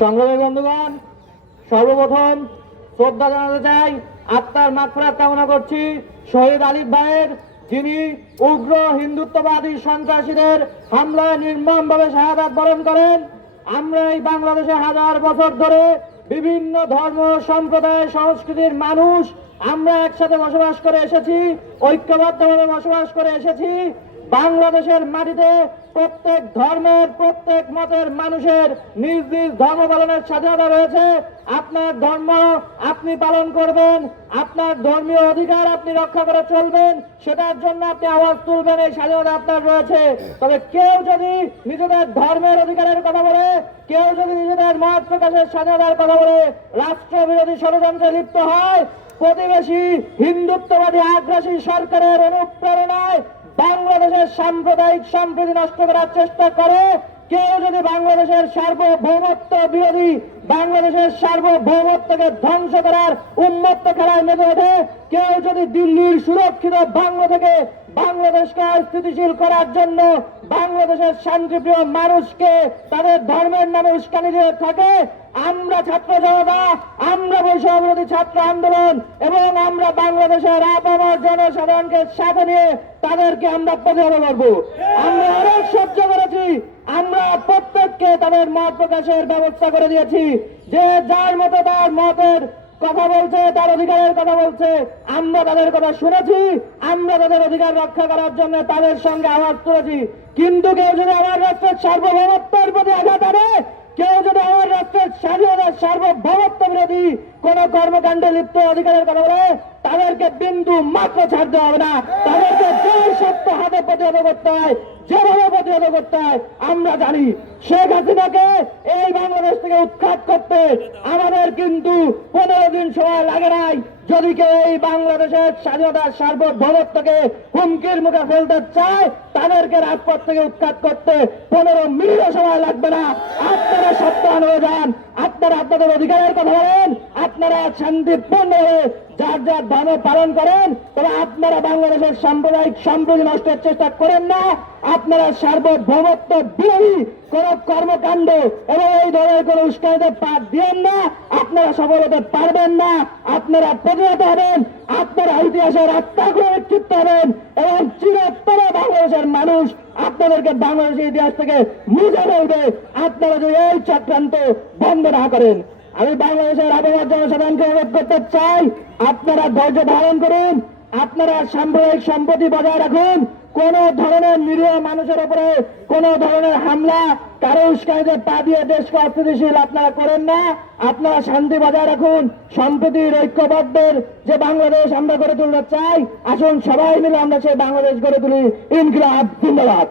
সংগ্রামী বন্ধুগণ, সর্বপ্রথম শ্রদ্ধা জানাতে চাই আত্মার মাগফিরাত কামনা করছি শহীদ আলিফ ভাইয়ের, যিনি উগ্র হিন্দুত্ববাদী সন্ত্রাসীদের হামলায় নির্মমভাবে শাহাদাত বরণ করেন। আমরা এই বাংলাদেশে হাজার বছর ধরে বিভিন্ন ধর্ম, সম্প্রদায়, সংস্কৃতির মানুষ আমরা একসাথে বসবাস করে এসেছি, ঐক্যবদ্ধভাবে বসবাস করে এসেছি। বাংলাদেশের মাটিতে প্রত্যেক ধর্মের, প্রত্যেক মতের মানুষের নিজ নিজ ধর্ম পালনের স্বাধীনতা রয়েছে। আপনার ধর্ম আপনি পালন করবেন, আপনার ধর্মীয় অধিকার আপনি রক্ষা করে চলবেন, সেটার জন্য আপনি আওয়াজ তুলবেন, এই স্বাধীনতা আপনার রয়েছে। তবে কেউ যদি নিজেদের ধর্মের অধিকারের কথা বলে, কেউ যদি নিজেদের মত প্রকাশের স্বাধীনতার কথা বলে, রাষ্ট্রবিরোধী ষড়যন্ত্রে লিপ্ত হয়, প্রতিবেশী হিন্দুত্ববাদী আগ্রাসী সরকারের অনুপ্রেরণায় বাংলাদেশের সাম্প্রদায়িক সম্প্রীতি নষ্ট করার চেষ্টা করে কেউ যদি বাংলাদেশের সার্বভৌমত্ব বিরোধী বাংলাদেশের সার্বভৌমত্বকে ধ্বংস করার উন্মত্ত খেলায় মেতে ওঠে, কেউ যদি দিল্লির সুরক্ষিত বাংলা থেকে বাংলাদেশকে স্থিতিশীল করার জন্য বাংলাদেশের শান্তিপ্রিয় মানুষকে তাদের ধর্মের নামে উস্কানি দিয়ে থাকে, আমরা ছাত্র জনতা, আমরা বৈষম্য বিরোধী ছাত্র আন্দোলন এবং আমরা বাংলাদেশের আপামর জনসাধারণকে সাথে নিয়ে তাদেরকে আমরা প্রতিহত করব। আমরা অনেক সহ্য করেছি। প্রত্যেককে তাদের মত প্রকাশের ব্যবস্থা করে দিয়েছি। যে যার মতো তার মতের কথা বলছে, তার অধিকারের কথা বলছে, আমরা তাদের কথা শুনেছি, আমরা তাদের অধিকার রক্ষা করার জন্য তাদের সঙ্গে আওয়াজ তুলেছি। কিন্তু কেউ যদি আমার রাষ্ট্রের সার্বভৌমত্বের প্রতি আঘাত আনে, কেউ যদি আমার রাষ্ট্রের স্বাধীনতার সার্বভৌমত্ব বিরোধী কোন কর্মকাণ্ডে লিপ্ত অধিকারের কথা বলে তাদেরকে বিন্দু মাত্র ছাড় দেওয়া হবে না। তাদেরকে যে সত্য হাতে প্রতিহত করতে হয়, যেভাবে প্রতিহত করতে হয়, আমরা জানি। শেখ হাসিনাকে এই বাংলাদেশ থেকে উৎখাত করতে আমাদের কিন্তু পনেরো দিন সময় লাগে নাই। যদি কেউ এই বাংলাদেশের স্বাধীনতার সার্বভৌমত্বকে হুমকির মুখে ফেলতে চায়, তাদেরকে রাজপথ থেকে উৎখাত করতে পনেরো মিনিটও সময় লাগবে না। আপনারা সপ্তাহ হয়ে যান। আপনারা আপনাদের অধিকারের কথা বলেন। আপনারা শান্তিপূর্ণভাবে যার যার ধর্ম পালন করেন তবে আপনারা বাংলাদেশের সাম্প্রদায়িক সম্প্রীতি নষ্টের চেষ্টা করেন না। আপনারা সার্বভৌমত্ব বিরোধী কোন কর্মকাণ্ড এবং এই ধরনের কোন উস্কানিতে পা দিয়েন না। আপনারা সফল হতে পারবেন না। আপনারা প্রতিহত হবেন। আপনারা ইতিহাসের আত্মাগ্রহ নেতৃত্ব হবেন এবং চিরতরে বাংলাদেশের মানুষ আপনাদেরকে বাংলাদেশের ইতিহাস থেকে মুছে ফেলবে। আপনারা যদি এই চক্রান্ত বন্ধ না করেন আমি বাংলাদেশের আবহাওয়ার জনসাধারণকে অনুরোধ করতে চাই, আপনারা ধৈর্য ধারণ করুন, আপনারা সাম্প্রদায়িক সম্পত্তি বজায় রাখুন। কোন ধরনের নিরীহ মানুষের উপরে কোন ধরনের হামলা, কারও উস্কানিতে পা দিয়ে দেশকে অস্থিতিশীল আপনারা করেন না। আপনারা শান্তি বজায় রাখুন, সম্প্রীতির ঐক্যবদ্ধের যে বাংলাদেশ আমরা গড়ে তুলতে চাই, আসুন সবাই মিলে আমরা সেই বাংলাদেশ গড়ে তুলি। ইনকিলাব, জিন্দাবাদ।